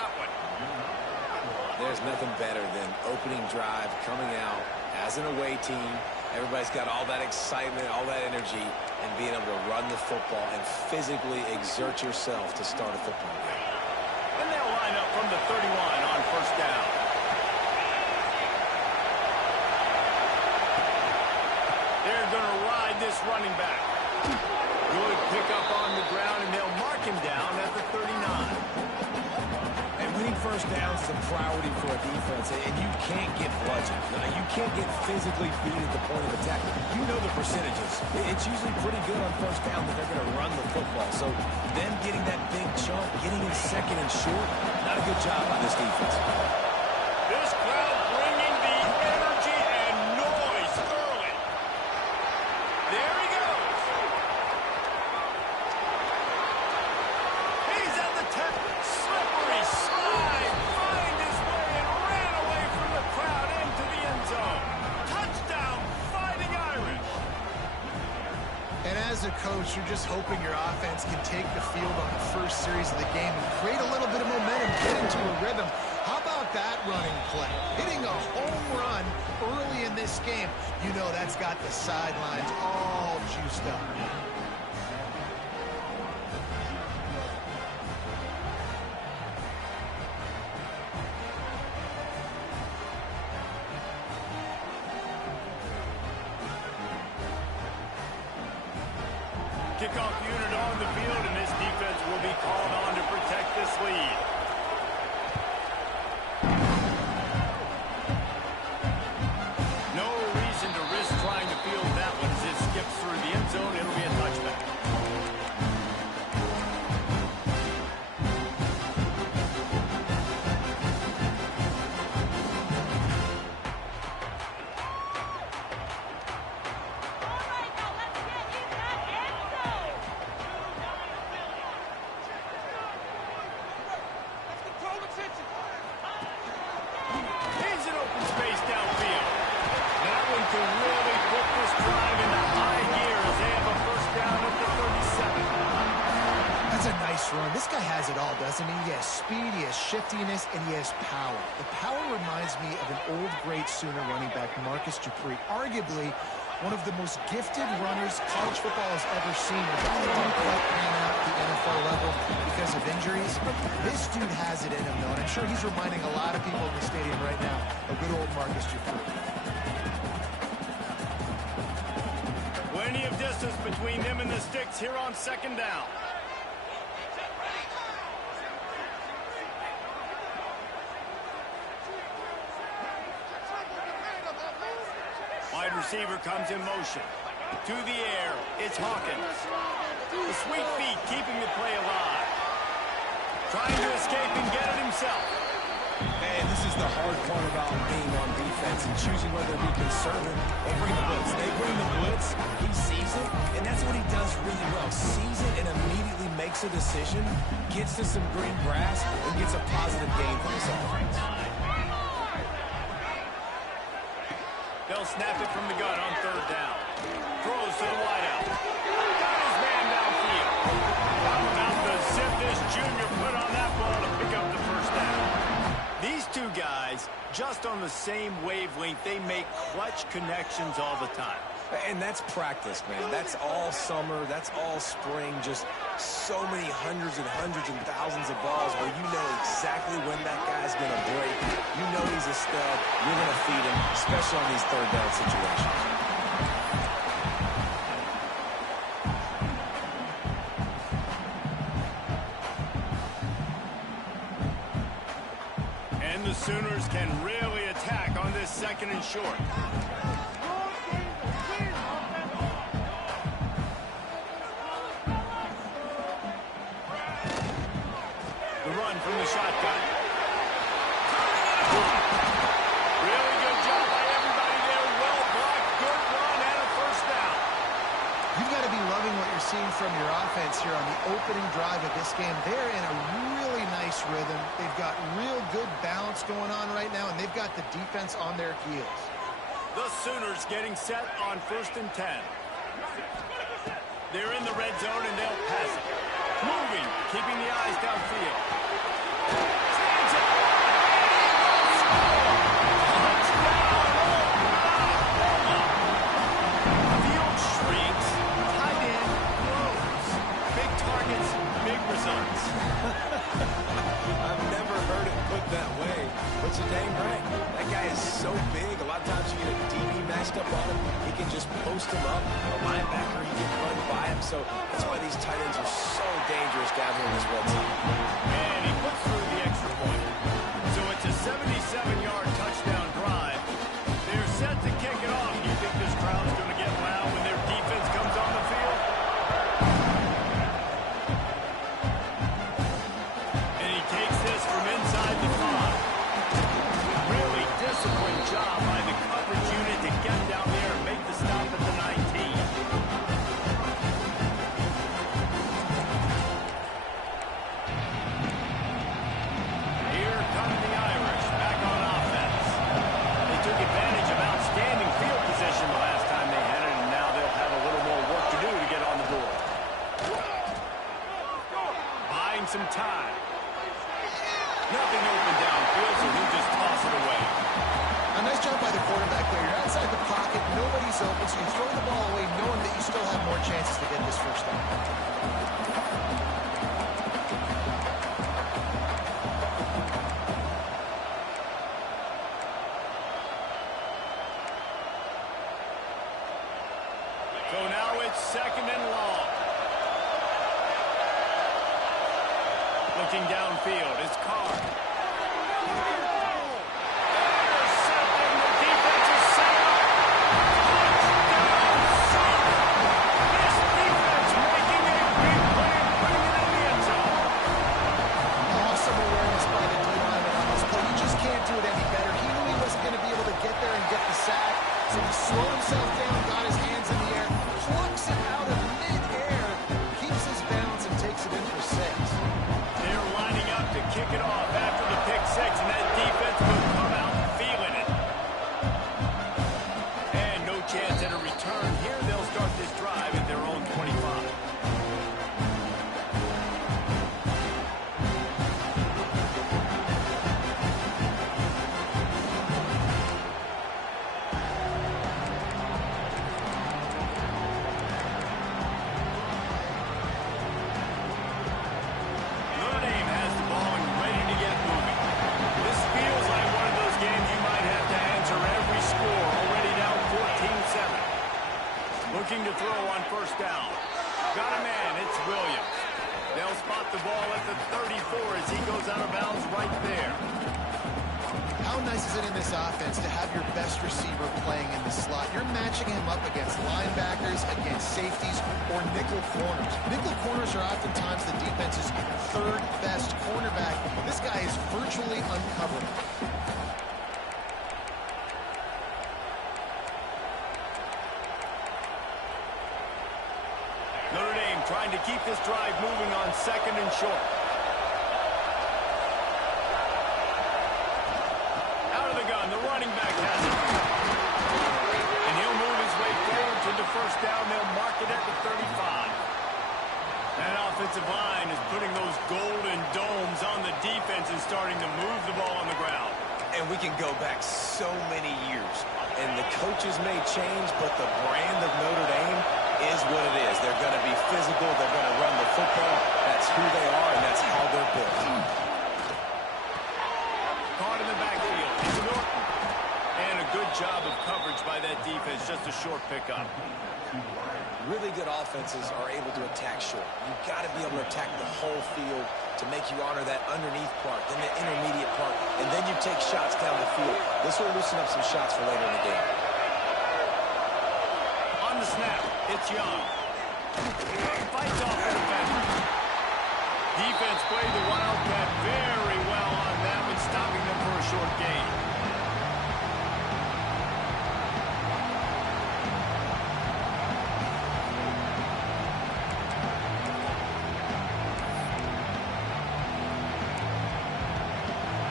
that one. There's nothing better than opening drive, coming out as an away team. Everybody's got all that excitement, all that energy, and being able to run the football and physically exert yourself to start a football game. And they'll line up from the 31 on first down. They're going to ride this running back. Good pickup on the ground, and they'll mark him down at the 39. And winning first downs is a priority for a defense, and you can't get bludgeoned. You can't get physically beat at the point of attack. You know the percentages. It's usually pretty good on first down that they're going to run the football. So them getting that big chunk, getting in second and short, not a good job by this defense. This crowd bringing the energy and noise early. There he goes. He's at the 10. Slippery slide. Find his way and ran away from the crowd into the end zone. Touchdown, Fighting Irish. And as a coach, you're just hoping your offense can take the field on the first series of the game and create a little bit of momentum, get into a rhythm. How about that running play? Hitting a home run early in this game. You know that's got the sidelines all juiced up. Kickoff unit on the field, and this defense will be called on to protect this lead. No reason to risk trying to field that one as it skips through the end zone. It'll be a touchback. Here's an open space downfield. That one can really put this drive into high gear as they have a first down at the 37. That's a nice run. This guy has it all, doesn't he? He has speed, he has shiftiness, and he has power. The power reminds me of an old great Sooner running back, Marcus Dupree. Arguably one of the most gifted runners college football has ever seen. Didn't quite pan out at the NFL level because of injuries. This dude has it in him, though, and I'm sure he's reminding a lot of people in the stadium right now of good old Marcus Dupree. Plenty of distance between them and the sticks here on second down. Wide receiver comes in motion. To the air, it's Hawkins. The sweet feet keeping the play alive. Trying to escape and get it himself. And this is the hard part about being on defense and choosing whether to be conservative or bring the blitz. They bring the blitz, he sees it, and that's what he does really well. Sees it and immediately makes a decision, gets to some green grass, and gets a positive gain from this offense. They'll snap it from the gun on third down. Throws to the wideout. Got his man downfield. How about the zip this junior put on that ball to pick up the first down? These two guys, just on the same wavelength, they make clutch connections all the time. And that's practice, man. That's all summer. That's all spring. Just so many hundreds and thousands of balls where you know exactly when that guy's going to break. You know he's a stud. You're going to feed him, especially on these third down situations. And the Sooners can really attack on this second and short. The run from the shotgun. Really good job by everybody there. Well blocked, good run, and a first down. You've got to be loving what you're seeing from your offense here on the opening drive of this game. They're in a really nice rhythm. They've got real good balance going on right now, and they've got the defense on their heels. The Sooners getting set on 1st and 10. They're in the red zone, and they'll pass it. Moving, keeping the eyes downfield. dang right. That guy is so big. A lot of times you get a DB matched up on him. He can just post him up. A linebacker, he can run by him. So that's why these tight ends are so dangerous down here in this red zone. And he puts through the extra point. So it's a 77-yard touchdown drive. They're set to kick it off. Do you think this crowd's going to get loud when their defense comes on the field? And he takes this from inside the 5. Really disciplined job by the coverage unit to get down there and make the stop at the 19. Here come the Irish back on offense. They took advantage of outstanding field position the last time they had it, and now they'll have a little more work to do to get on the board. Buying some time. Nothing open downfield, so he'll just toss it away. A nice job by the quarterback there. You're outside the pocket, nobody's open, so you throw the ball away knowing that you still have more chances to get this first down. So now it's second and long. Looking downfield, it's Carr. Intercepting, the defense is set up. Touchdown, son! This defense making a big play and putting it in the end zone. Awesome awareness by the D-lineman on this play. You just can't do it any better. He knew he wasn't going to be able to get there and get the sack, so he slowed himself down, got his hands in the air, plucks it out of mid-air, keeps his balance, and takes it in for 6. They're lining up to kick it off after the pick 6, and that defense will come out feeling it. And no chance at a return here. They'll start this drive at their own 25. Notre Dame has the ball and ready to get moving. This feels like one of those games you might have to answer every score. Already down 14-7. Looking to throw on first down. Got a man, it's Williams. They'll spot the ball at the 34 as he goes out of bounds right there. How nice is it in this offense to have your best receiver playing in the slot? You're matching him up against linebackers, against safeties, or nickel corners. Nickel corners are oftentimes the defense's third best cornerback. This guy is virtually uncoverable. Notre Dame trying to keep this drive moving on second and short. Out of the gun, the running back has it. And he'll move his way forward to the first down. They'll mark it at the 35. That offensive line is putting those golden domes on the defense and starting to move the ball on the ground. And we can go back so many years. And the coaches may change, but the brand of Notre Dame is what it is. They're going to be physical. They're going to run the football. That's who they are, and that's how they're built. Caught in the backfield. It's Norton. And a good job of coverage by that defense. Just a short pickup. Really good offenses are able to attack short. You've got to be able to attack the whole field to make you honor that underneath part, then the intermediate part, and then you take shots down the field. This will loosen up some shots for later in the game. On the snap, it's Young. Fights off the defender. Defense played the Wildcat very well on that one, stopping them for a short gain.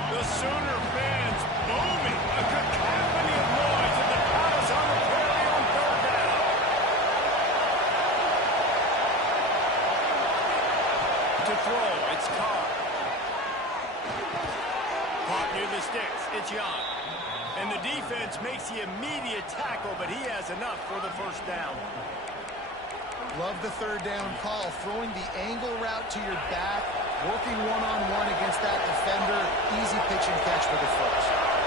The Sooner fans booming. A cacophony of noise at the Palace on the prairie on third down. To throw, it's Carr. Caught near the sticks, it's Young. And the defense makes the immediate tackle, but he has enough for the first down. Love the third down call, throwing the angle route to your back, working one-on-one against that defender. Easy pitch and catch for the first.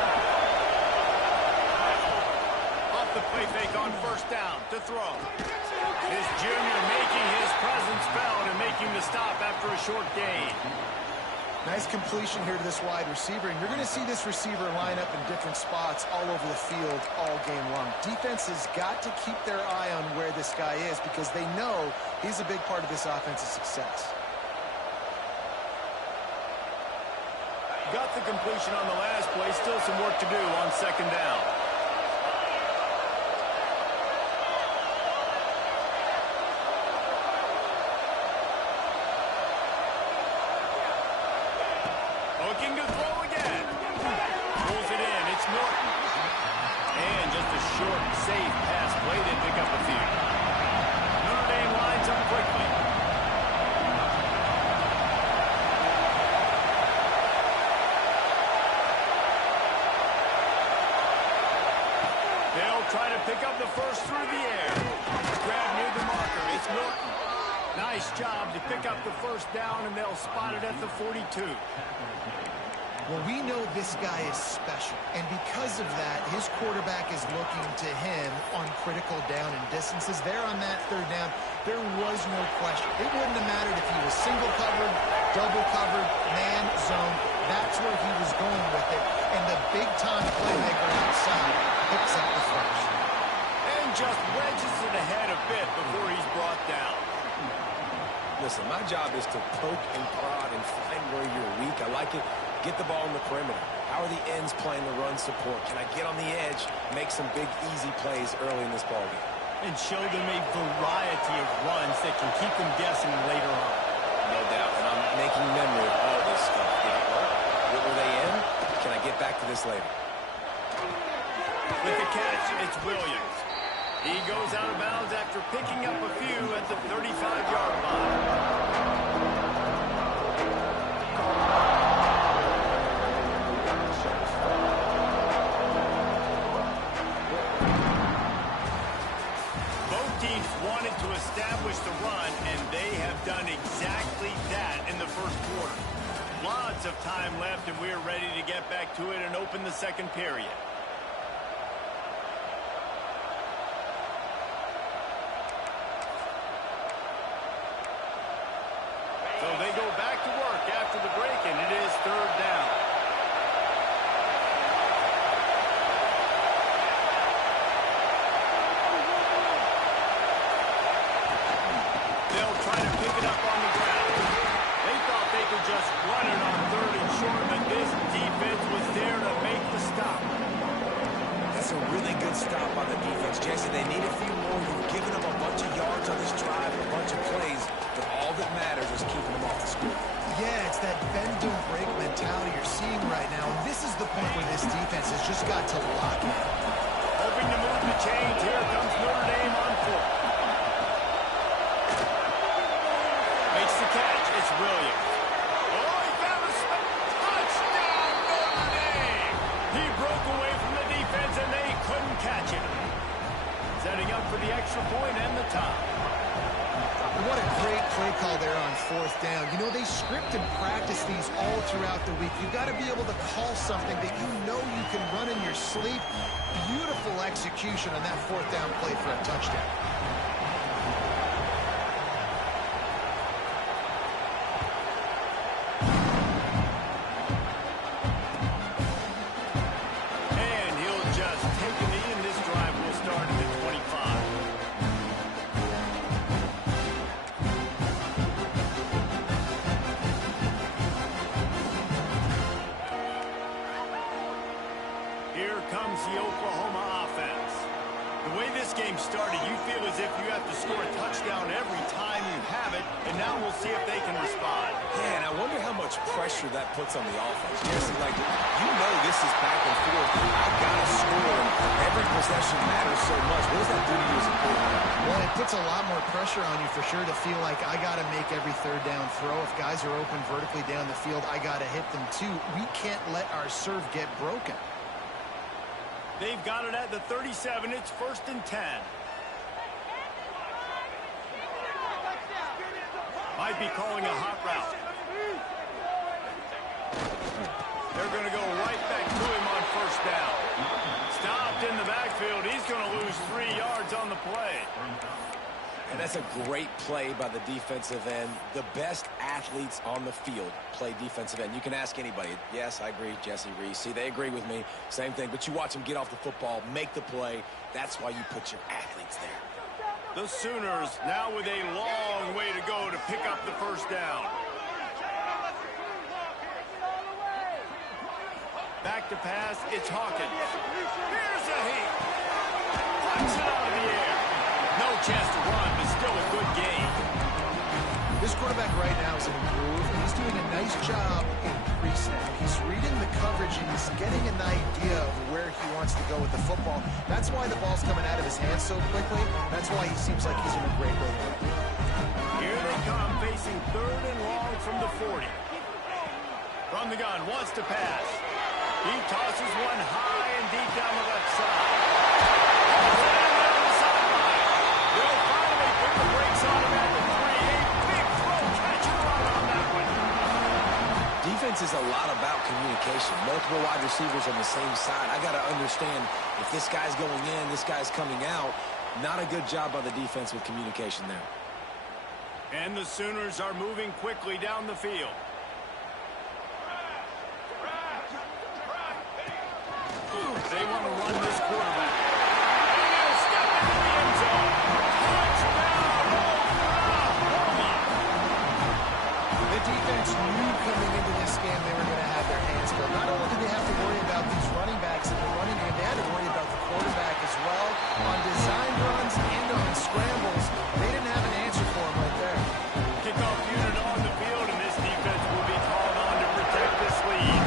fake on first down to throw. This junior making his presence felt and making the stop after a short gain. Nice completion here to this wide receiver, and you're going to see this receiver line up in different spots all over the field all game long. Defense has got to keep their eye on where this guy is because they know he's a big part of this offense's success. Got the completion on the last play. Still some work to do on second down. Looking to throw again. Pulls it in. It's Norton. And just a short, safe pass play to pick up a few. Notre Dame lines up quickly. They'll try to pick up the first through the air. Grab near the marker. It's Norton. Nice job to pick up the first down, and they'll spot it at the 42. Well, we know this guy is special, and because of that, his quarterback is looking to him on critical down and distances. There on that third down, there was no question. It wouldn't have mattered if he was single covered, double covered, man, zone. That's where he was going with it, and the big-time playmaker outside picks up the first. And just wedges it ahead a bit before he's brought down. Listen, my job is to poke and prod and find where you're weak. I like it. Get the ball in the perimeter. How are the ends playing the run support? Can I get on the edge, make some big, easy plays early in this ballgame? And show them a variety of runs that can keep them guessing later on. No doubt, and I'm making memory of all this stuff. Did it work? What were they in? Can I get back to this later? With the catch, it's Williams. He goes out of bounds after picking up a few at the 35-yard line. Wanted to establish the run, and they have done exactly that in the first quarter. Lots of time left, and we're ready to get back to it and open the second period. So they go back to work after the break, and it is third down. Just running on third and short, but this defense was there to make the stop. That's a really good stop by the defense. Jesse, they need a few more. You've given them a bunch of yards on this drive, a bunch of plays, but all that matters is keeping them off the score. Yeah, it's that bend don't break mentality you're seeing right now, and this is the point where this defense has just got to lock in. Hoping to move the chains. Here comes Notre Dame on fourth. Makes the catch. It's Williams. Catch him. Setting up for the extra point and the top. What a great play call there on fourth down. You know, they script and practice these all throughout the week. You've got to be able to call something that you know you can run in your sleep. Beautiful execution on that fourth down play for a touchdown. The Oklahoma offense. The way this game started, you feel as if you have to score a touchdown every time you have it, and now we'll see if they can respond. Yeah, and I wonder how much pressure that puts on the offense. Jesse, like, you know this is back and forth. I've got to score. Every possession matters so much. What does that do to you as a quarterback? Well, it puts a lot more pressure on you for sure to feel like I got to make every third down throw. If guys are open vertically down the field, I got to hit them too. We can't let our serve get broken. They've got it at the 37. It's 1st and 10. Might be calling a hot route. They're going to go right back to him on first down. Stopped in the backfield. He's going to lose 3 yards. That's a great play by the defensive end. The best athletes on the field play defensive end. You can ask anybody. Yes, I agree, Jesse Reese. See, they agree with me. Same thing. But you watch them get off the football, make the play. That's why you put your athletes there. The Sooners now with a long way to go to pick up the first down. Back to pass, it's Hawkins. Here's a heat. Punch it out of the air. No chance to run, but still a good game. This quarterback right now is in a groove. He's doing a nice job in pre-snap. He's reading the coverage and he's getting an idea of where he wants to go with the football. That's why the ball's coming out of his hands so quickly. That's why he seems like he's in a great way. Here they come, facing 3rd and long from the 40. From the gun, wants to pass. He tosses one high and deep down the left side. Down the sideline. They'll finally put the brakes on him at the 3. A big throw, catch and run on that one. Defense is a lot about communication. Multiple wide receivers on the same side. I got to understand if this guy's going in, this guy's coming out. Not a good job by the defense with communication there. And the Sooners are moving quickly down the field. They want to run this quarterback. And he'll step into the end zone. Touchdown, Oklahoma. The defense knew coming into this game they were going to have their hands full. Not only did they have to worry about these running backs in the running game, they had to worry about the quarterback as well. On design runs and on scrambles, they didn't have an answer for him right there. Kickoff unit on the field, and this defense will be called on to protect this lead.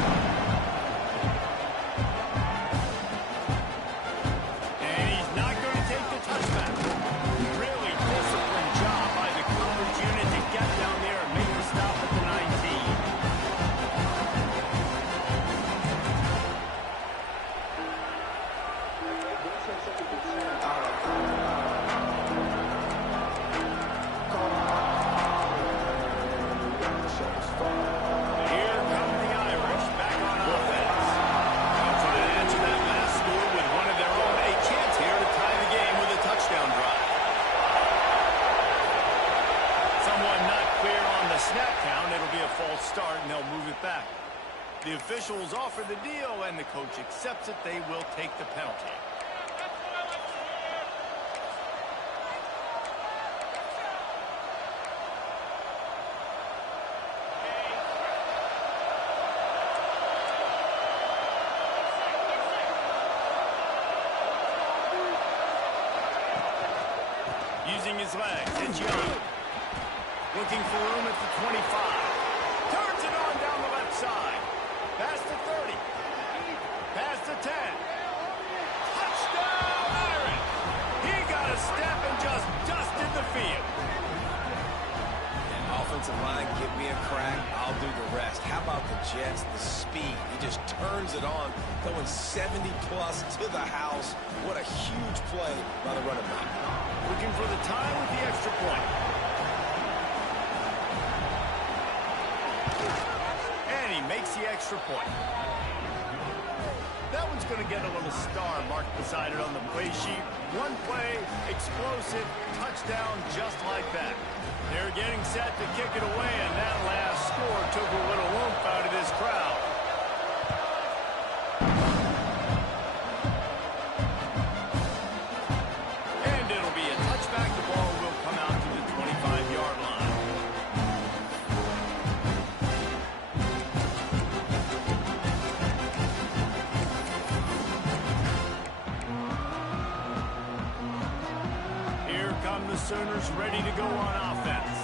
The officials offer the deal, and the coach accepts it. They will take the penalty. Using his legs, it's Young. Looking for room at the 25. Turns it on down the left side. Past the 30. Past the 10. Touchdown, Aaron. He got a step and just dusted the field. And offensive line, give me a crack. I'll do the rest. How about the Jets? The speed. He just turns it on, going 70-plus to the house. What a huge play by the running back. Looking for the tie with the extra point. And he makes the extra point. That one's going to get a little star marked beside it on the play sheet. One play, explosive, touchdown just like that. They're getting set to kick it away, and that last score took a little oomph out of this crowd. And it'll be a touchback. The ball will come out to the 25-yard line. The Sooners ready to go on offense.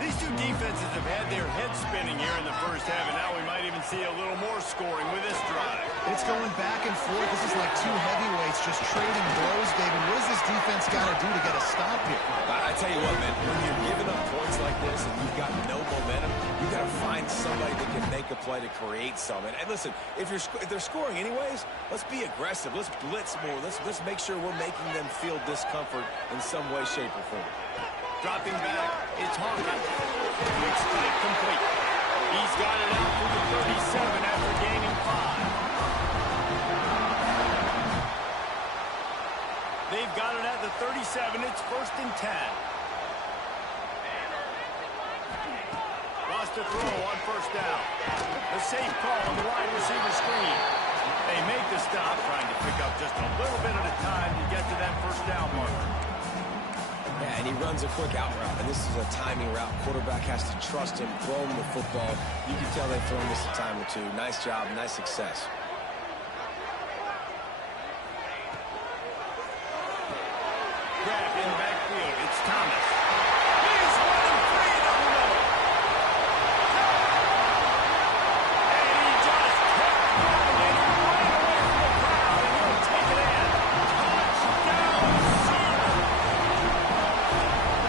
These two defenses have had their heads spinning here in the first half, and now we might even see a little more scoring with this drive. It's going back and forth. This is like two heavyweights just trading blows, David. What does this defense got to do to get a stop here? I tell you what, man, when you're giving up points like this and you've got no momentum, you got to find somebody that can make a play to create some. And listen, if they're scoring anyways, let's be aggressive. Let's blitz more. Let's make sure we're making them feel discomfort in some way, shape, or form. Dropping back, it's Hawkins. Quick strike complete. He's got it out for the 37 after gaining 5. They've got it at the 37. It's 1st and 10. to throw on first down. The safe call on the wide receiver screen. They make the stop, trying to pick up just a little bit at a time to get to that first down marker. Yeah, and he runs a quick out route, and this is a timing route. Quarterback has to trust him, throw him the football. You can tell they've thrown this a time or two. Nice job, nice success. Grab in backfield. It's Thomas. He's running free down the middle. And he just kept going, and he ran away from the crowd, and he'll take it in. Touchdown, Sooner.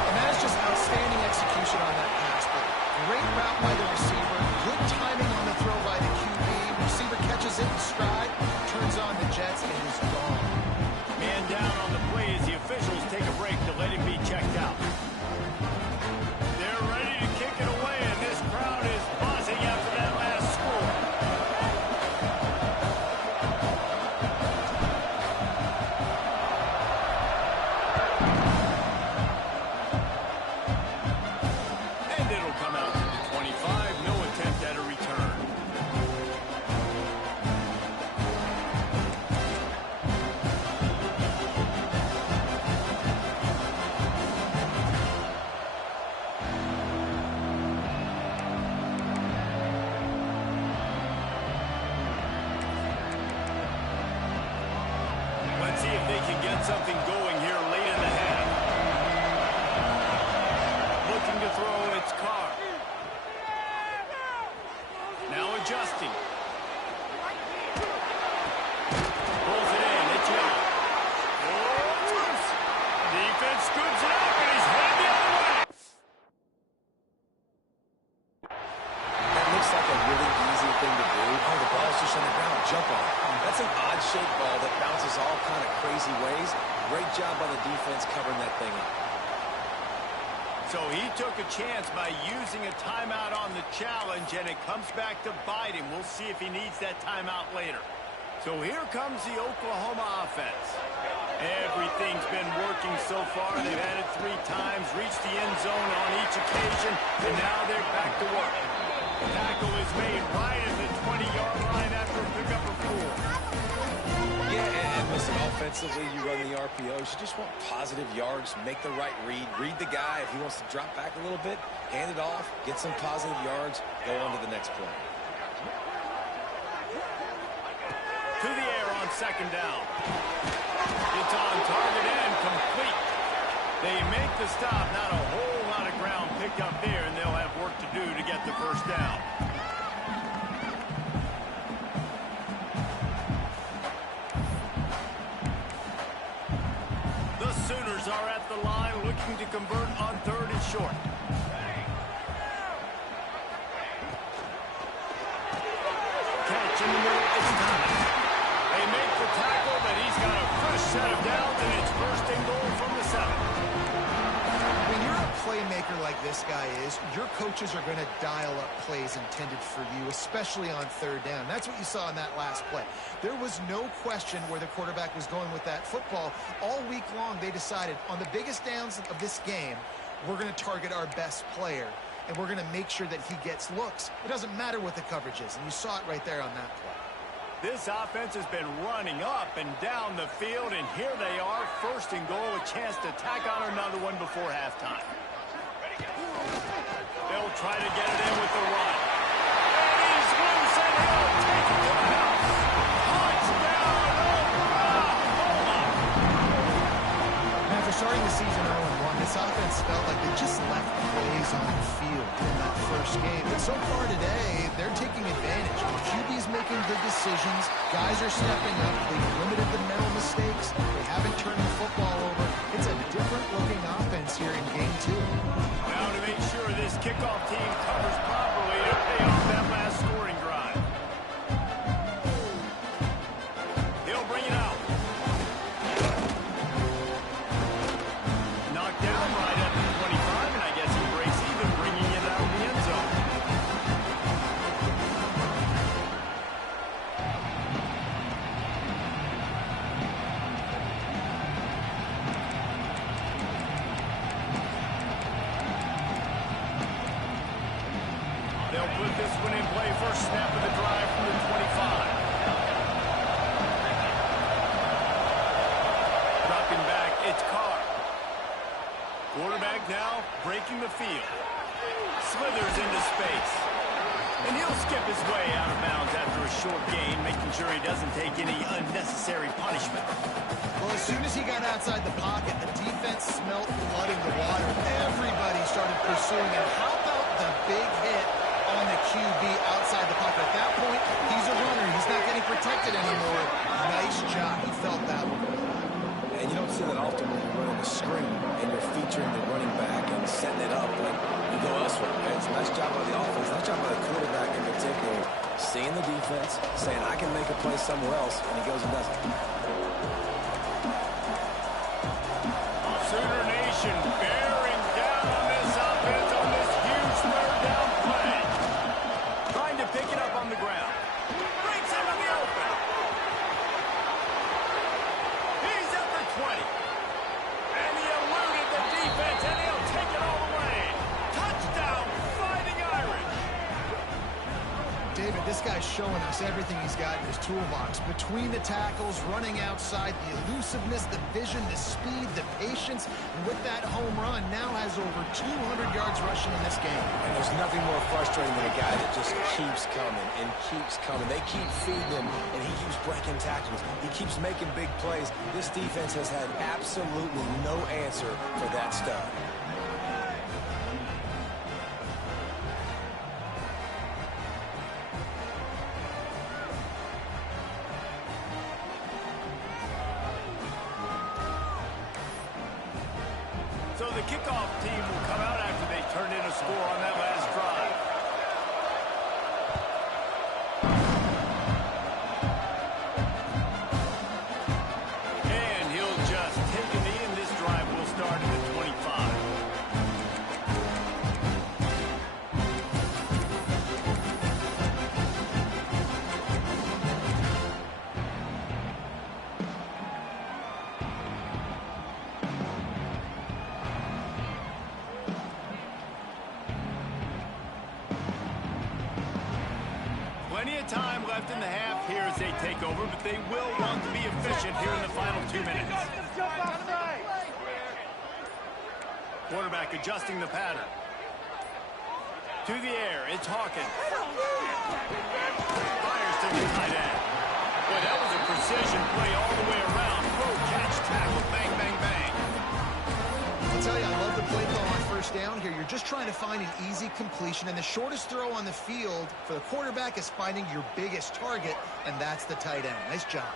And that is just outstanding execution on that pass play. Great route by the receiver. Good timing on the throw by the QB. Receiver catches it in stride, turns on the Jets, and is gone. Man down on the play as the officials take a break to let him be checked out. They're ready to kick it away, and this crowd is buzzing after that last score. And it'll come out to the 25. No attempt at a return. Let's see if they can get something going here late in the half. Looking to throw, it's Carr. Now adjusting. Pulls it in, it's Young. Oh, loose. Defense scoops it up, and he's headed the other way. That looks like a really easy thing to do. Oh, the ball's just on the ground. Jump on it. That's an odd-shaped ball that bounces all kind of crazy ways. Great job by the defense covering that thing up. So he took a chance by using a timeout on the challenge, and it comes back to bite him. We'll see if he needs that timeout later. So here comes the Oklahoma offense. Everything's been working so far. They've had it 3 times, reached the end zone on each occasion, and now they're back to work. The tackle is made right at the 20-yard line after a pickup of 4. Yeah, and listen, offensively, you run the RPOs. You just want positive yards, make the right read the guy. If he wants to drop back a little bit, hand it off, get some positive yards, go on to the next play. To the air on second down. It's on target and complete. They make the stop. Not a whole lot of ground picked up there, and they'll have work to do to get the first down. The Sooners are at the line looking to convert on 3rd and short. Catch in the middle, it's Thomas. They make the tackle, but he's got a fresh set of downs, and it's 1st and goal from the 7. When you're a playmaker like this guy is, your coaches are going to dial up plays intended for you, especially on 3rd down. That's what you saw in that last play. There was no question where the quarterback was going with that football. All week long, they decided on the biggest downs of this game, we're going to target our best player, and we're going to make sure that he gets looks. It doesn't matter what the coverage is, and you saw it right there on that play. This offense has been running up and down the field, and here they are, 1st and goal, a chance to tack on another one before halftime. They'll try to get it in with the run. And he's loose, and he'll take it to the house. Touchdown, Oklahoma! After starting the season 0-1, this offense felt like they just left plays on the field in that first game. But so far today, they're taking advantage. QB's making good decisions. Guys are stepping up. They've limited the mental mistakes. They haven't turned the football over. It's a different-looking offense here in Game 2. Now to make sure this kickoff team covers properly to pay off that last scoring drive. He'll bring it out. Knocked down right at the 25, and I guess he breaks even, bringing it out of the end zone. right now, breaking the field. Slithers into space. And he'll skip his way out of bounds after a short gain, making sure he doesn't take any unnecessary punishment. Well, as soon as he got outside the pocket, the defense smelled blood in the water. Everybody started pursuing him. How about the big hit on the QB outside the pocket? At that point, he's a runner. He's not getting protected anymore. Nice job. He felt that one. And you don't see that often when you're running a screen and you're featuring the running back and setting it up, but you go elsewhere. It's a nice job by the offense, nice job by the quarterback in particular, seeing the defense, saying, I can make a play somewhere else, and he goes and does it. Sooner Nation bearing down on this offense on this huge third down play. Trying to pick it up on the ground. Breaks into the open. He's at the 20. And he eluded the defense, and he'll take it all the way. Touchdown, Fighting Irish. David, this guy's showing us everything he's got in his toolbox. Between the tackles, running outside, the elusiveness, the vision, the speed, the patience. And with that home run, now has over 200 yards rushing in this game. And there's nothing more frustrating than a guy that just keeps coming and keeps coming. They keep feeding him, and he keeps breaking tackles. He keeps making big plays. This defense has had absolutely no answer for that stud. So the kickoff team will come out after they turn in a score on that last drive. And he'll just take a knee, and this drive will start at the 25. Plenty of time left in the half here as they take over, but they will want to be efficient here in the final 2 minutes. Quarterback adjusting the pattern. To the air, it's Hawkins. Fires to the tight end. Boy, that was a precision play all the way around. Throw, catch, tackle, bang, bang, bang. I'll tell you, I love the play call on first down here. You're just trying to find an easy completion, and the shortest throw on the field for the quarterback is finding your biggest target, and that's the tight end. Nice job.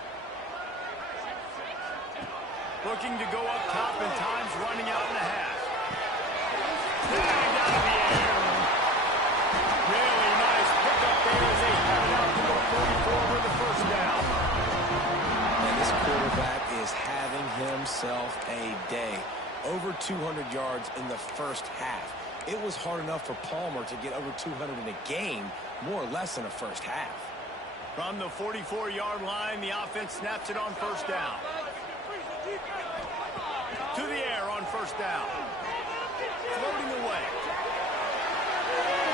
Looking to go up top, and time's running out in the half. Bagged out of the air. Really nice pickup there as they have it out to the 44 with the first down. And this quarterback is having himself a day. Over 200 yards in the first half. It was hard enough for Palmer to get over 200 in a game, more or less in a first half. From the 44-yard line, the offense snaps it on first down. To the air on first down. Floating away.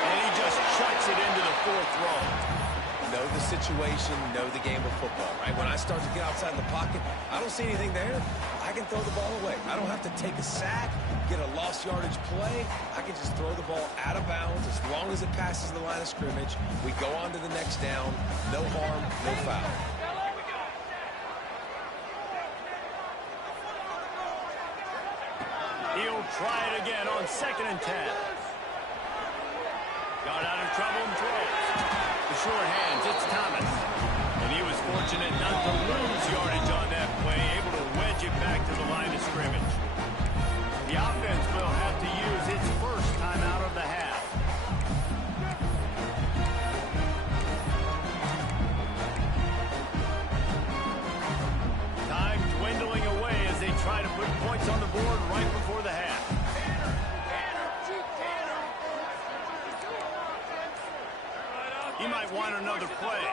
And he just chucks it into the fourth row. Know the situation, know the game of football, right? When I start to get outside the pocket, I don't see anything there. I can throw the ball away. I don't have to take a sack, get a lost yardage play. I can just throw the ball out of bounds as long as it passes the line of scrimmage. We go on to the next down. No harm, no foul. He'll try it again on 2nd and 10. Got out of trouble and throws. The short hands, it's Thomas. And he was fortunate not to lose yardage on that play, able to wedge it back to the line of scrimmage. The offense will have to use its first timeout of the half. Time dwindling away as they try to put points on the board right before the half. He might want another play.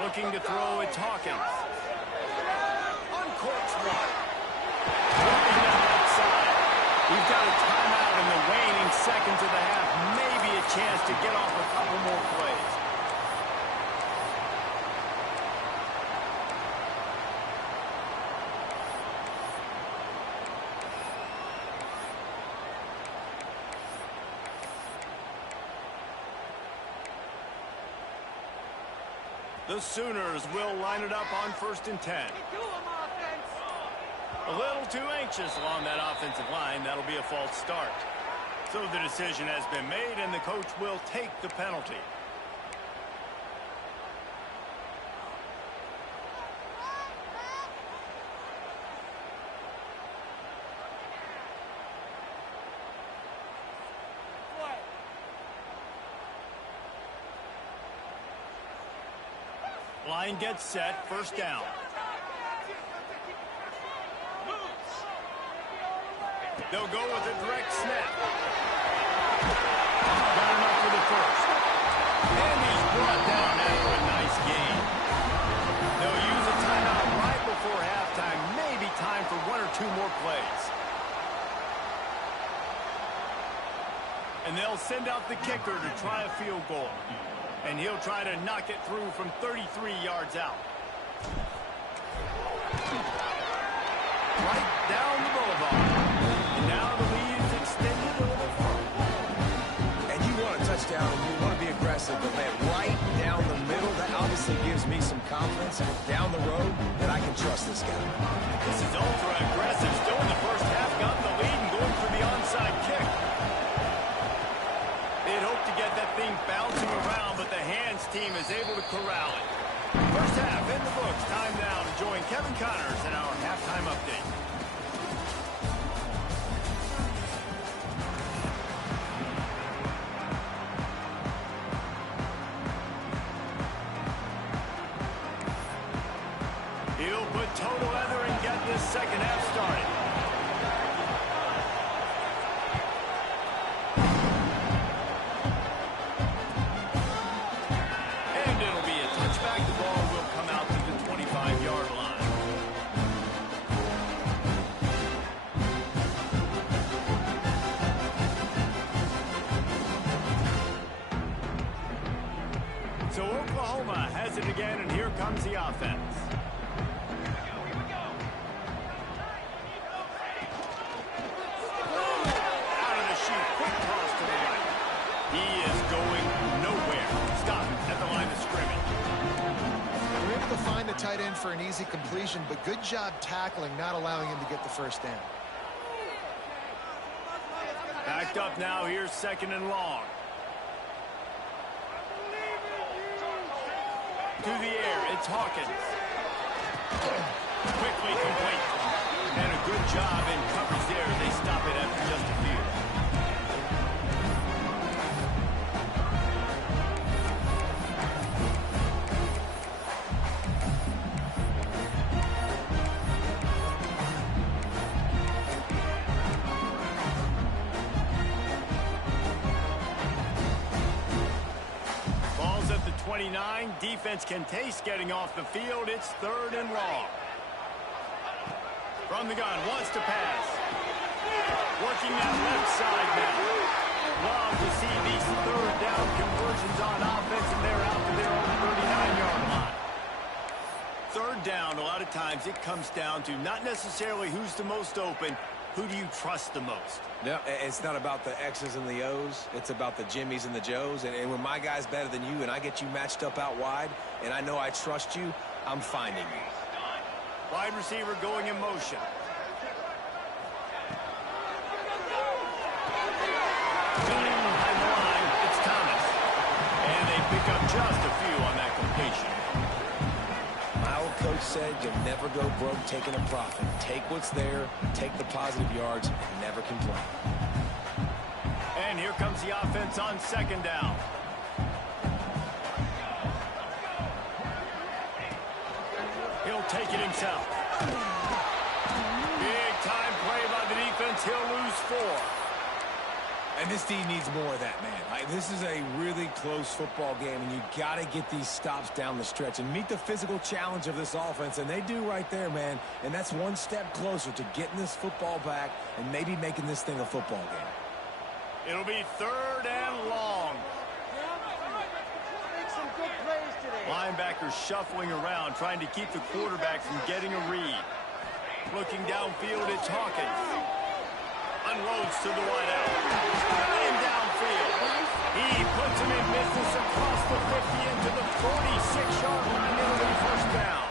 Looking to throw, it's Hawkins. Uncorks one. Looking down that side. We've got a timeout in the waning seconds of the half. Maybe a chance to get off a couple more plays. The Sooners will line it up on 1st and 10. A little too anxious along that offensive line. That'll be a false start. So the decision has been made, and the coach will take the penalty. Line gets set, 1st down. They'll go with a direct snap. Got enough for the 1st. And he's brought down after a nice gain. They'll use a timeout right before halftime. Maybe time for 1 or 2 more plays. And they'll send out the kicker to try a field goal. And he'll try to knock it through from 33 yards out. Right down the boulevard. And now the lead's extended a little further. And you want a touchdown, and you want to be aggressive, but man, right down the middle, that obviously gives me some confidence down the road that I can trust this guy. This is ultra aggressive. Still in the first half, got the lead and going for the onside kick. They'd hoped to get that thing bouncing around, but the hands team is able to corral it. First half in the books. Time now to join Kevin Connors in our halftime update. He'll put total leather and get this second half started. And it'll be a touchback. The ball will come out to the 25-yard line. So Oklahoma has it again, and here comes the offense. Out of the chute, quick toss to the right. He is going nowhere. Stop at the line of scrimmage. We're able to find the tight end for an easy completion, but good job tackling, not allowing him to get the 1st down. Backed up now. Here's 2nd and long. To the air, it's Hawkins. Quickly complete. And a good job in coverage there. They stop it after just a few. Ball's at the 29. Defense can taste getting off the field. It's 3rd and long. From the gun, wants to pass. Working that left side now. Love to see these 3rd down conversions on offense, and they're out to their own 39-yard line. 3rd down, a lot of times it comes down to not necessarily who's the most open, who do you trust the most? No, it's not about the X's and the O's. It's about the Jimmies and the Joes. And when my guy's better than you and I get you matched up out wide and I know I trust you, I'm finding you. Wide receiver going in motion. Gunning behind the line, it's Thomas. And they pick up just a few on that completion. My old coach said you'll never go broke taking a profit. Take what's there, take the positive yards, and never complain. And here comes the offense on 2nd down. He'll take it himself. Big time play by the defense. He'll lose 4. And this team needs more of that, man. This is a really close football game, and you got to get these stops down the stretch and meet the physical challenge of this offense, and they do right there, man. And that's one step closer to getting this football back and maybe making this thing a football game. It'll be 3rd and long. Linebackers shuffling around, trying to keep the quarterback from getting a read. Looking downfield, it's Hawkins. Unloads to the wideout. And downfield. He puts him in business across the 50 into the 46-yard line. It'll be first down.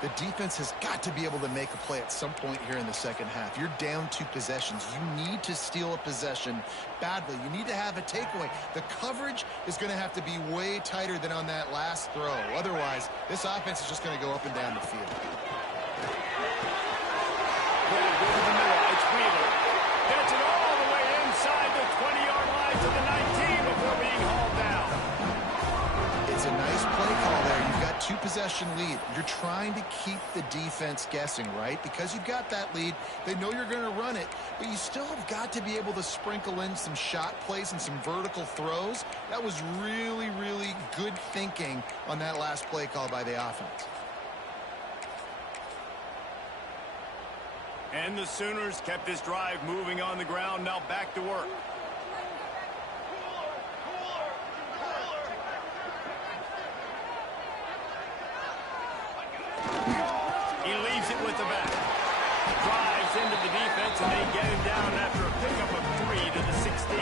The defense has got to be able to make a play at some point here in the second half. You're down 2 possessions. You need to steal a possession badly. You need to have a takeaway. The coverage is going to have to be way tighter than on that last throw. Otherwise, this offense is just going to go up and down the field. Go to the middle. It's Wheeler. Gets it all the way inside the 20-yard line to the 19 before being hauled down. It's a nice play call there. You've got 2-possession lead. You're trying to keep the defense guessing, right? Because you've got that lead, they know you're going to run it, but you still have got to be able to sprinkle in some shot plays and some vertical throws. That was really, really good thinking on that last play call by the offense. And the Sooners kept this drive moving on the ground. Now back to work. He leaves it with the back. Drives into the defense, and they get him down after a pickup of 3 to the 16.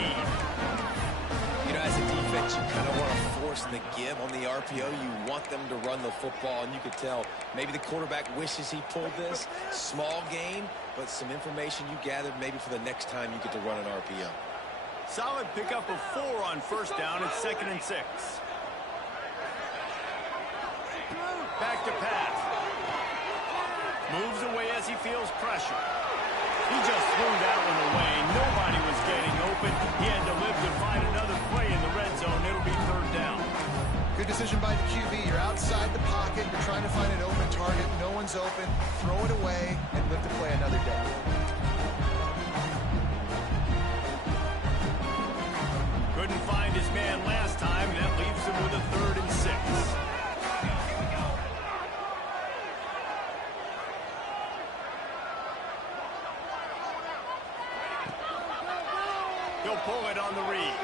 You know, as a defense, you kind of want to force the give on the RPO. You want them to run the football, and you could tell maybe the quarterback wishes he pulled this. Small gain, but some information you gathered maybe for the next time you get to run an RPO. Solid pickup of 4 on first down. It's 2nd and 6. Back to pass. Moves away as he feels pressure. He just threw that one away. Nobody was getting open. He had to live to find another play in the red zone. It'll be 3rd down. Good decision by the QB. You're outside the pocket. You're trying to find an open target. No one's open. Throw it away and live to play another day. Couldn't find his man last time. That leaves him with a 3rd and 6. He'll pull it on the read.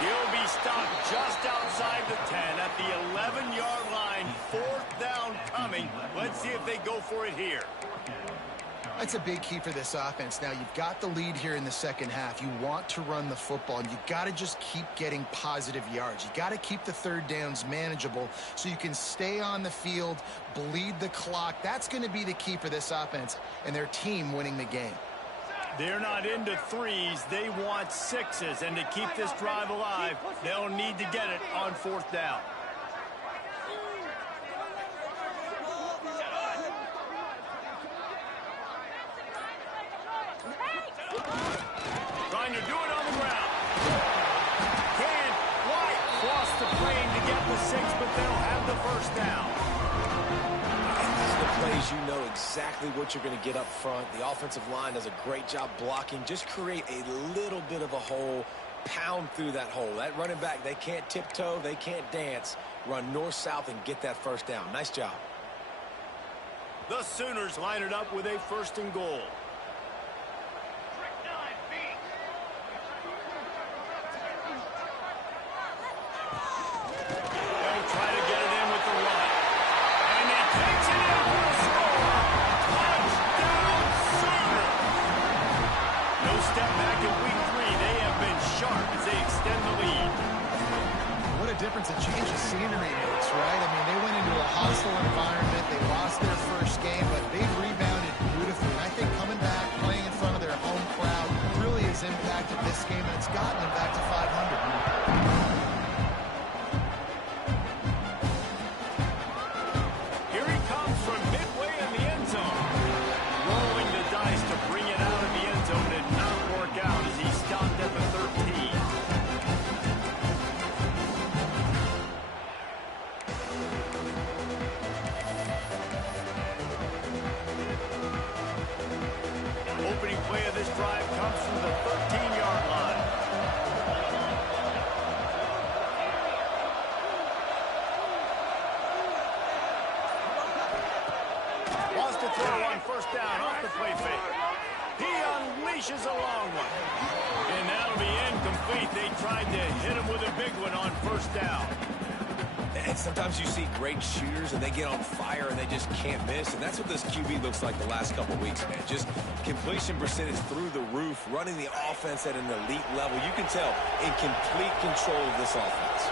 He'll be stopped just outside the 10 at the 11-yard line. 4th down coming. Let's see if they go for it here. That's a big key for this offense. Now, you've got the lead here in the second half. You want to run the football, and you got to just keep getting positive yards. You got to keep the 3rd downs manageable so you can stay on the field, bleed the clock. That's going to be the key for this offense and their team winning the game. They're not into 3s. They want 6s. And to keep this drive alive, they'll need to get it on 4th down. Trying to do it on the ground. Can't quite cross the plane to get the 6, but they'll have the 1st down. Plays, you know exactly what you're going to get up front. The offensive line does a great job blocking. Just create a little bit of a hole, pound through that hole. That running back, they can't tiptoe, they can't dance. Run north-south and get that 1st down. Nice job. The Sooners line it up with a 1st and goal. They'll try to get it in with the run. And he takes it in for a score. Touchdown, Sooners. No step back in week 3. They have been sharp as they extend the lead. What a difference a change of scenery makes, right? I mean, they went into a hostile environment. They lost their first game, but they've rebounded beautifully. And I think coming back, playing in front of their home crowd really has impacted this game, and it's gotten them back to 500. Here he comes from midway in the end zone. Rolling the dice to bring it out of the end zone did not work out as he stopped at the 13. Opening play of this drive comes from the 13-yard line. Wants to throw on 1st down off the play fake. He unleashes a long one. And that'll be incomplete. They tried to hit him with a big one on 1st down. And sometimes you see great shooters and they get on fire and they just can't miss. And that's what this QB looks like the last couple weeks, man. Just completion percentage through the roof, running the offense at an elite level. You can tell in complete control of this offense.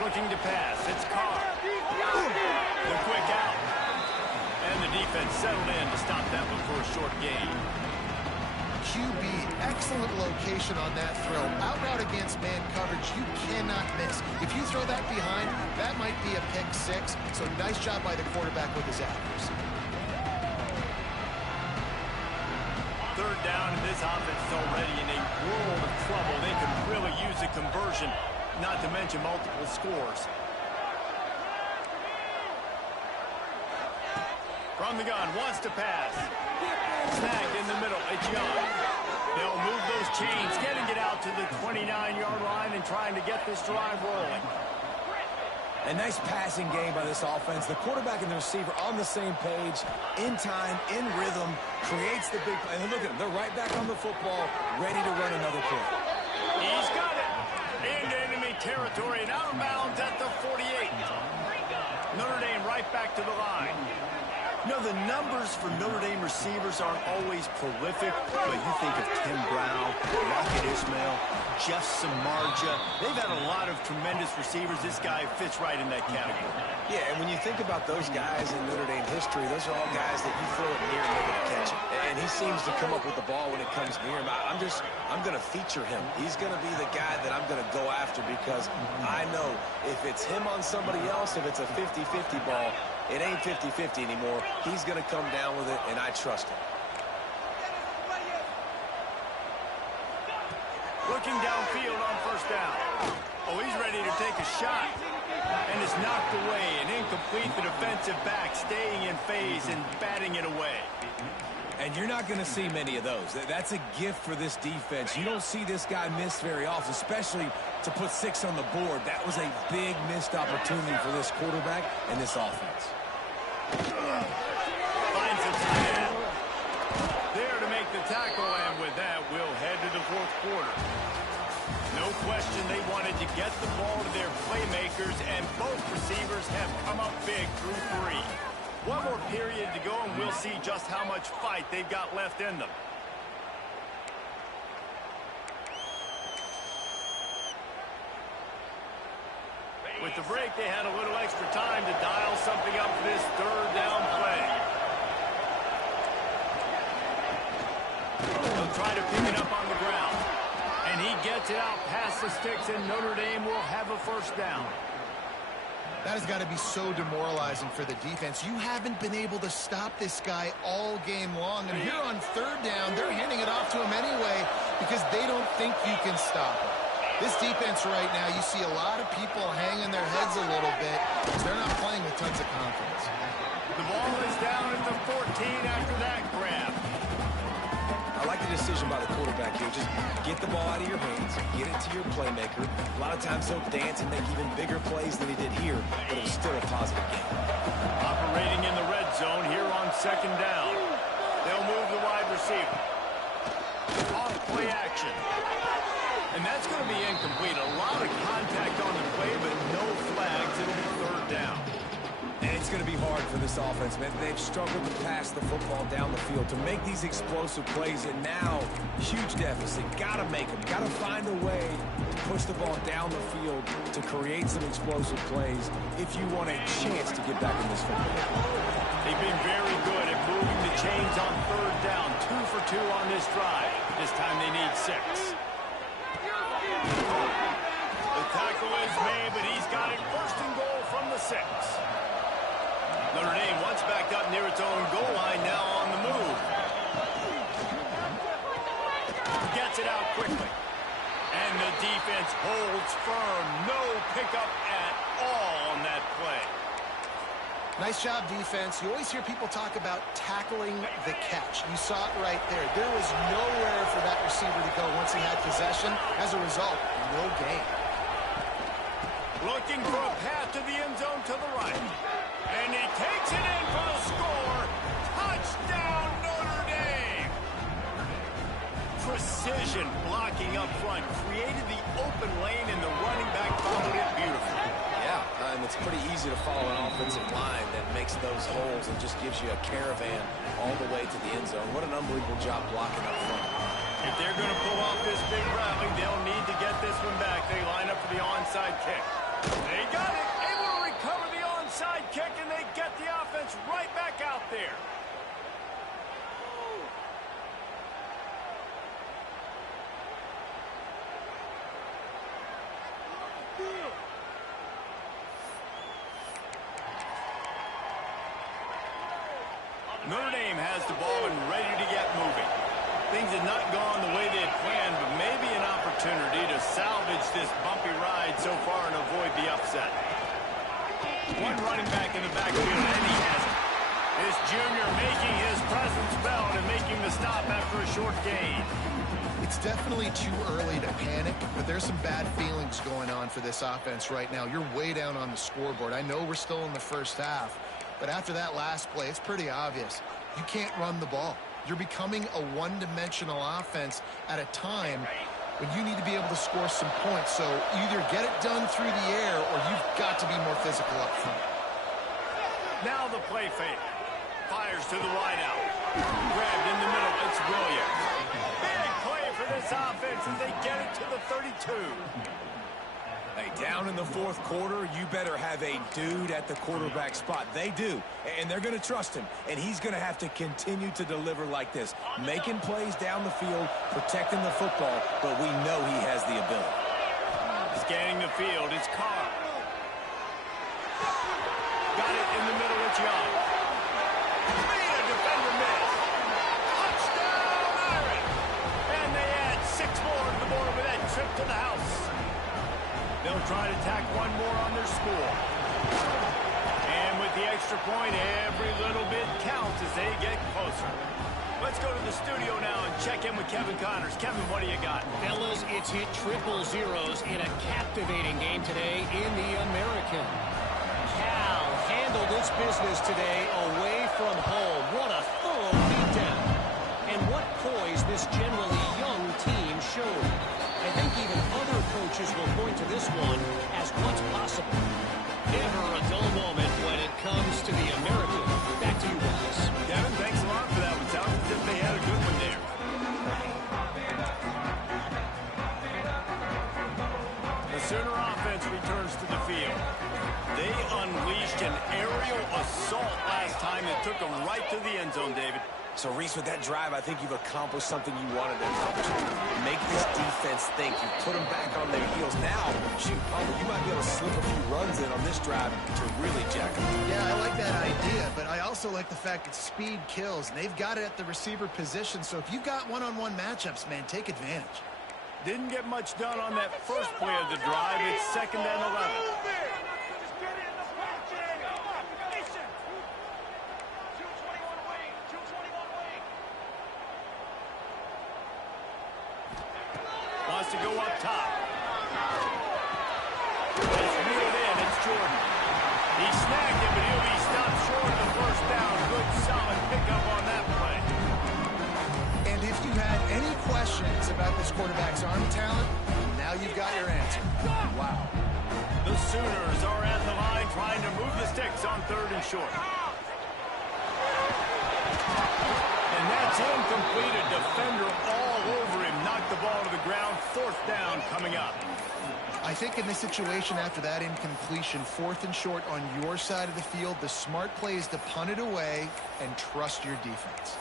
Looking to pass. It's Carr. The quick out. And the defense settled in to stop that one for a short gain. QB, excellent location on that throw. Out route against man coverage, you cannot miss. If you throw that behind, that might be a pick six. So nice job by the quarterback with his accuracy. Third down, and this offense is already in a world of trouble. They could really use a conversion, not to mention multiple scores. From the gun, wants to pass. Snagged in the middle, it's Young. They'll move those chains, getting it out to the 29-yard line and trying to get this drive rolling. A nice passing game by this offense. The quarterback and the receiver on the same page, in time, in rhythm, creates the big play. And look at them, they're right back on the football, ready to run another play. He's got it. Into enemy territory and out of bounds at the 48. Notre Dame right back to the line. You know, the numbers for Notre Dame receivers aren't always prolific, but you think of Tim Brown, Rocket Ismail, Jeff Samardzija. They've had a lot of tremendous receivers. This guy fits right in that category. Yeah, and when you think about those guys in Notre Dame history, those are all guys that you throw it near and they're going to catch it. And he seems to come up with the ball when it comes near him. I'm going to feature him. He's going to be the guy that I'm going to go after because I know if it's him on somebody else, if it's a 50-50 ball, it ain't 50-50 anymore. He's going to come down with it, and I trust him. Looking downfield on first down. Oh, he's ready to take a shot. And it's knocked away and incomplete. The defensive back staying in phase and batting it away. And you're not going to see many of those. That's a gift for this defense. You don't see this guy miss very often, especially to put 6 on the board. That was a big missed opportunity for this quarterback and this offense. Finds the tight end. There to make the tackle, and with that, we'll head to the fourth quarter. No question they wanted to get the ball to their playmakers, and both receivers have come up big through 3. One more period to go, and we'll see just how much fight they've got left in them. With the break, they had a little extra time to dial something up for this third down play. They'll try to pick it up on the ground. And he gets it out past the sticks, and Notre Dame will have a first down. That has got to be so demoralizing for the defense. You haven't been able to stop this guy all game long. And here on third down, they're handing it off to him anyway because they don't think you can stop him. This defense right now, you see a lot of people hanging their heads a little bit because they're not playing with tons of confidence. The ball is down at the 14 after that grab. I like the decision by the quarterback here. Just get the ball out of your hands, get it to your playmaker. A lot of times he'll dance and make even bigger plays than he did here, but it was still a positive game. Operating in the red zone here on second down. They'll move the wide receiver. Off play action. And that's going to be incomplete. A lot of contact on the play, but no flags. It'll be third down. And it's going to be hard for this offense, man. They've struggled to pass the football down the field, to make these explosive plays, and now, huge deficit. Got to make them. Got to find a way to push the ball down the field to create some explosive plays if you want a chance to get back in this football. They've been very good at moving the chains on third down. 2 for 2 on this drive. This time they need 6. The tackle is made, but he's got it first and goal from the 6. Notre Dame once backed up near its own goal line, now on the move. Gets it out quickly. And the defense holds firm. No pickup at all on that play. Nice job, defense. You always hear people talk about tackling the catch. You saw it right there. There was nowhere for that receiver to go once he had possession. As a result, no gain. Looking for a path to the end zone to the right. And he takes it in for the score. Touchdown, Notre Dame! precision blocking up front, created the open lane, and the running back followed it beautifully. Yeah, and it's pretty easy to follow an offensive line that makes those holes and just gives you a caravan all the way to the end zone. What an unbelievable job blocking up front. If they're going to pull off this big rally, they'll need to get this one back. They line up for the onside kick. They got it, able to recover the onside kick, and they get the offense right back out there. Notre Dame has the ball and ready to get moving. Things have not gone the way they had planned, but maybe an opportunity to salvage this bumpy ride so far and avoid the upset. One running back in the backfield, and he has it. This junior making his presence felt and making the stop after a short gain. It's definitely too early to panic, but there's some bad feelings going on for this offense right now. You're way down on the scoreboard. I know we're still in the first half, but after that last play, it's pretty obvious. You can't run the ball. You're becoming a one-dimensional offense at a time when you need to be able to score some points. So either get it done through the air or you've got to be more physical up front. Now the play fake. Fires to the wideout. Grabbed in the middle. It's Williams. Big play for this offense as they get it to the 32. Hey, down in the fourth quarter, you better have a dude at the quarterback spot. They do, and they're going to trust him, and he's going to have to continue to deliver like this, making plays down the field, protecting the football, but we know he has the ability. Scanning the field, it's Carr. Got it in the middle, it's Young. A defender miss. Touchdown, Iron. And they add 6 more to the board with that trip to the house. They'll try to tack one more on their score. And with the extra point, every little bit counts as they get closer. Let's go to the studio now and check in with Kevin Connors. Kevin, what do you got? Fellas, it's hit triple zeros in a captivating game today in the American. Cal handled its business today away from home. What a thorough beatdown. And what poise this generally young team showed. I think even other coaches will point to this one as what's possible. Never a dull moment when it comes to the American. Back to you guys. Kevin, thanks a lot for that one. Sounds as if they had a good one there. The Sooner offense returns to the field. They unleashed an aerial assault last time that took them right to the end zone, David. So, Reese, with that drive, I think you've accomplished something you wanted to accomplish. Make this defense think. You put them back on their heels. Now, shoot, you might be able to slip a few runs in on this drive to really jack them. Yeah, I like that idea, but I also like the fact that speed kills. And they've got it at the receiver position, so if you've got one-on-one matchups, man, take advantage. Didn't get much done on that first play of the drive. It's 2nd and 11. Wants to go up top. It's reeled in. It's Jordan. He snagged it, but he'll be stopped short of the first down. Good, solid pickup on that play. And if you had any questions about this quarterback's arm talent, now you've got your answer. Wow. The Sooners are at the line trying to move the sticks on 3rd and short. And that's incomplete. A defender all over him. Knocked the ball to the ground. 4th down coming up. I think in this situation after that incompletion, 4th and short on your side of the field, the smart play is to punt it away and trust your defense.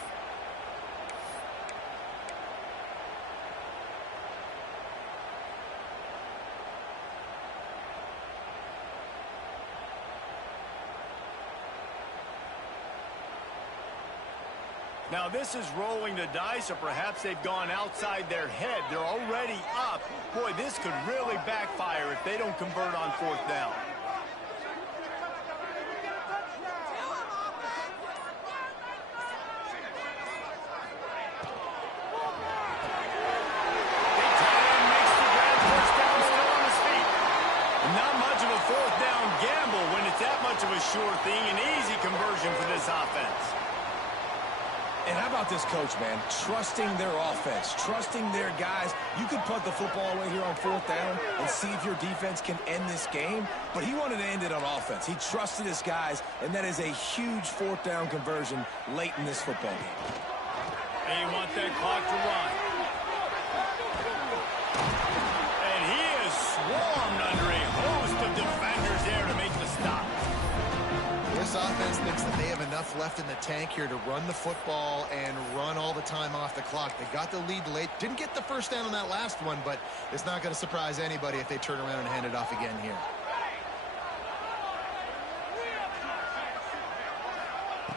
Now this is rolling the dice, or perhaps they've gone outside their head. They're already up. Boy, this could really backfire if they don't convert on 4th down. Big tight end makes the grab. First down, still on his feet. Not much of a 4th down gamble when it's that much of a sure thing. An easy conversion for this offense. And how about this coach, man? Trusting their offense, trusting their guys. You could punt the football away here on 4th down and see if your defense can end this game, but he wanted to end it on offense. He trusted his guys, and that is a huge 4th down conversion late in this football game. They want that clock to run. And he is swarmed under a host of defenders there to make the stop. This offense thinks that they have enough left in the tank here to run the football and run all the time off the clock. They got the lead late. Didn't get the first down on that last one, but it's not going to surprise anybody if they turn around and hand it off again here.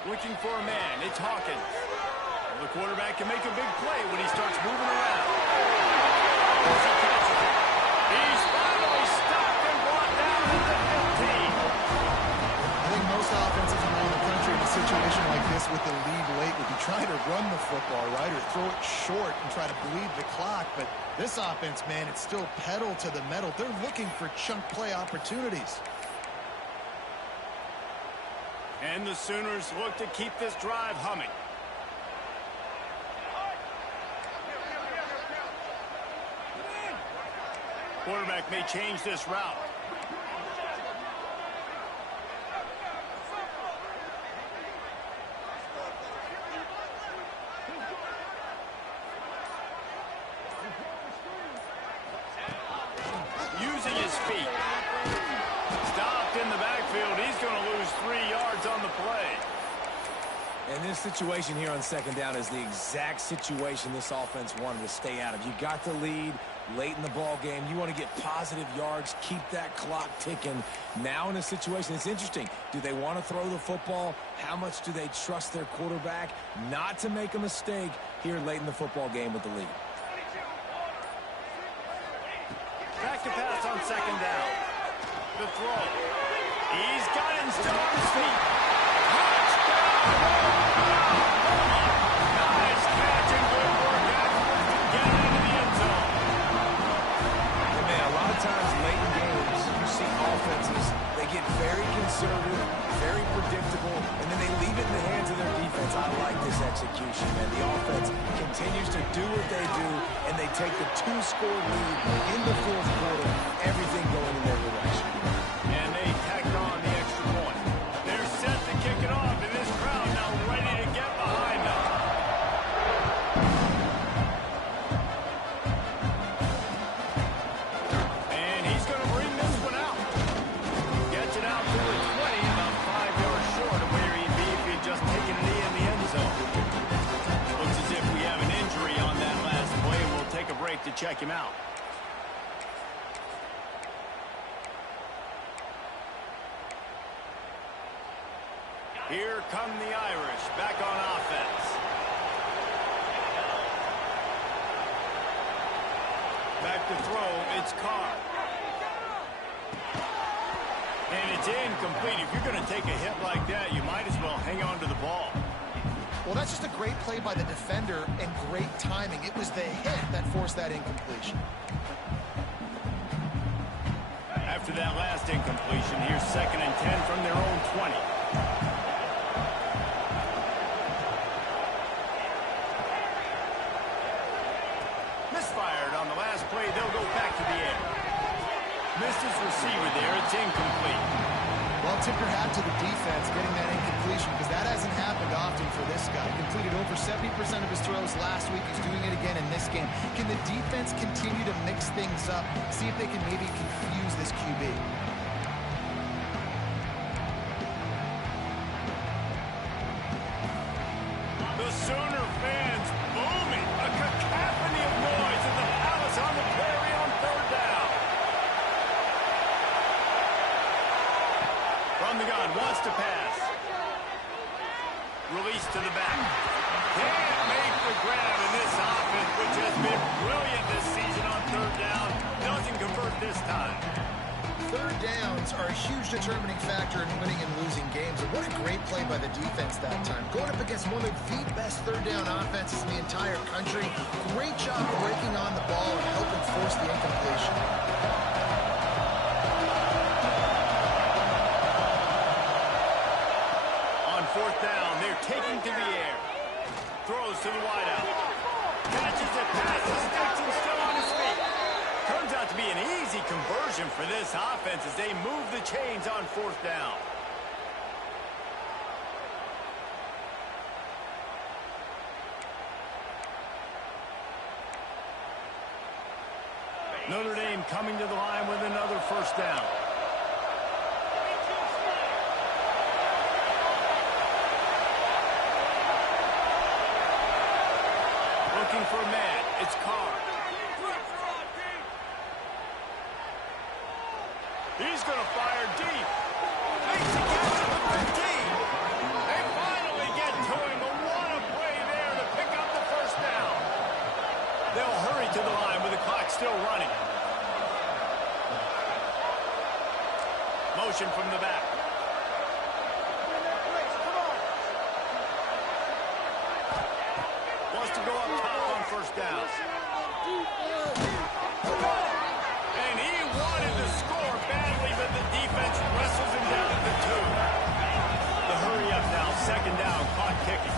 Looking for a man. It's Hawkins. The quarterback can make a big play when he starts moving around. He's finally stopped and brought down at the 15. I think most offenses around the country in a situation like this with the lead late would be trying to run the football, right, or throw it short and try to bleed the clock. But this offense, man, it's still pedal to the metal. They're looking for chunk play opportunities. And the Sooners look to keep this drive humming. Quarterback may change this route. Using his feet. Stopped in the backfield. He's going to lose 3 yards on the play. And this situation here on 2nd down is the exact situation this offense wanted to stay out of. You got the lead late in the ball game. You want to get positive yards, keep that clock ticking. Now in a situation, it's interesting. Do they want to throw the football? How much do they trust their quarterback not to make a mistake here late in the football game with the lead? Back to pass on 2nd down. The throw. He's got it still on his feet. Touchdown! Nice catch and good work afterwards to get it into the end zone. Man, a lot of times late in games, you see offenses, they get very conservative, very predictable, and then they leave it in the hands of their defense. I like this execution, man. The offense continues to do what they do, and they take the 2-score lead in the 4th quarter, everything going in their direction. And they tacked on the extra point. They're set to kick it off, and this crowd now ready to get behind them. And he's going to bring this one out. Gets it out to the 20, about 5 yards short of where he'd be if he'd just taken it in the end zone. Looks as if we have an injury on that last play, and we'll take a break to check him out. Here come the Irish, back on offense. Back to throw, it's Carr. And it's incomplete. If you're going to take a hit like that, you might as well hang on to the ball. Well, that's just a great play by the defender and great timing. It was the hit that forced that incompletion. After that last incompletion, here's 2nd and 10 from their own 20. Misfired on the last play. They'll go back to the air. Missed his receiver there. It's incomplete. Well, tip your hat to the defense getting that incompletion because that hasn't happened often for this guy. Completed over 70% of his throws last week. He's doing it again in this game. Can the defense continue to mix things up? See if they can maybe confuse this QB. The Sooner fans booming. A cacophony of noise at the Palace on the Prairie on 3rd down. From the gun, wants to pass. Release to the back. Can't make the grab in this offense, which has been brilliant this season on 3rd down. Doesn't convert this time. 3rd downs are a huge determining factor in winning and losing games. And what a great play by the defense that time. Going up against one of the best 3rd down offenses in the entire country. Great job breaking on the ball and helping force the incompletion. On 4th down, they're taking to the air. throws to the wideout. Catches it, passes, sticks, and still on his feet. Turns out to be an easy conversion for this offense as they move the chains on fourth down. Notre Dame coming to the line with another first down. Looking for a man. It's Carr. He's going to fire deep. Makes the catch at the 15. They finally get to him. But what a play there to pick up the first down. They'll hurry to the line with the clock still running. Motion from the back. Wants to go up top on first down. And he wanted to score badly, but the defense wrestles him down at the 2. The hurry up now, second down, clock kicking.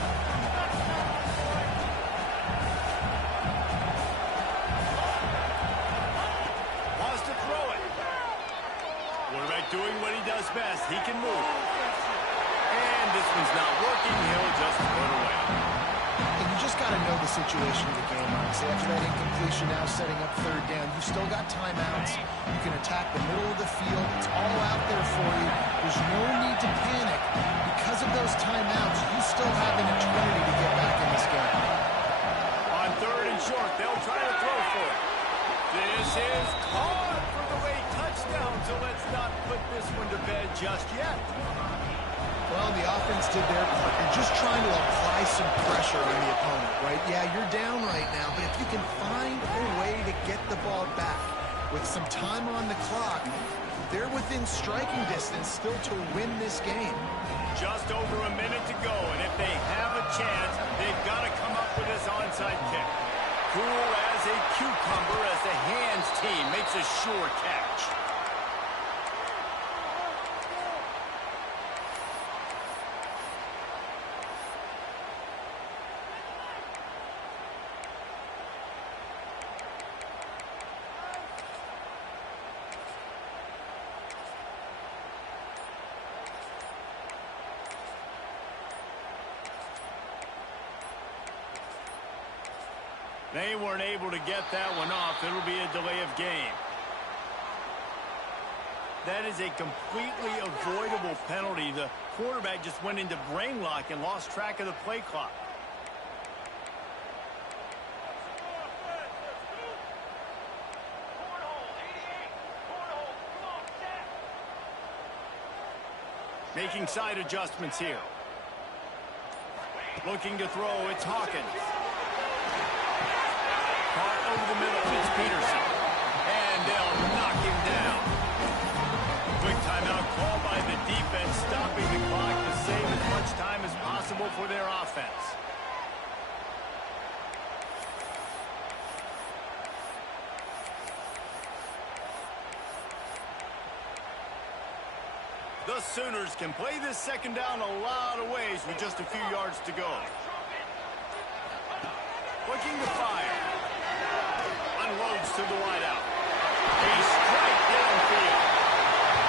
Wants to throw it. Quarterback doing what he does best. He can move. And this one's not working. He'll just put it away. And you just got to know the situation of the game, honestly. After that incompletion, now setting up third down, you still got timeouts. You can attack the middle of the field. It's all out there for you. There's no need to panic. Because of those timeouts, you still have an eternity to get back in this game. On third and short, they'll try to throw for it. This is caught for the late touchdown, so let's not put this one to bed just yet. Well, the offense did their part. They're just trying to apply some pressure on the opponent, right? Yeah, you're down right now, but if you can find a way to get the ball back with some time on the clock, they're within striking distance still to win this game. Just over a minute to go, and if they have a chance, they've got to come up with this onside kick. Cool as a cucumber as the hands team makes a sure catch. They weren't able to get that one off. It'll be a delay of game. That is a completely avoidable penalty. The quarterback just went into brain lock and lost track of the play clock. Making side adjustments here. Looking to throw, it's Hawkins. Caught over the middle, it's Peterson. And they'll knock him down. Quick timeout call by the defense, stopping the clock to save as much time as possible for their offense. The Sooners can play this second down a lot of ways with just a few yards to go. Looking to fire. Unloads to the wideout. A strike downfield.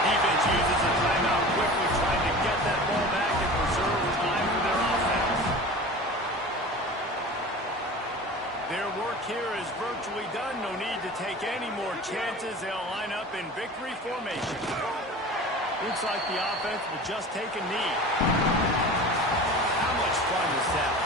Defense uses a timeout quickly, trying to get that ball back and preserve time for their offense. Their work here is virtually done. No need to take any more chances. They'll line up in victory formation. Looks like the offense will just take a knee. How much fun is that?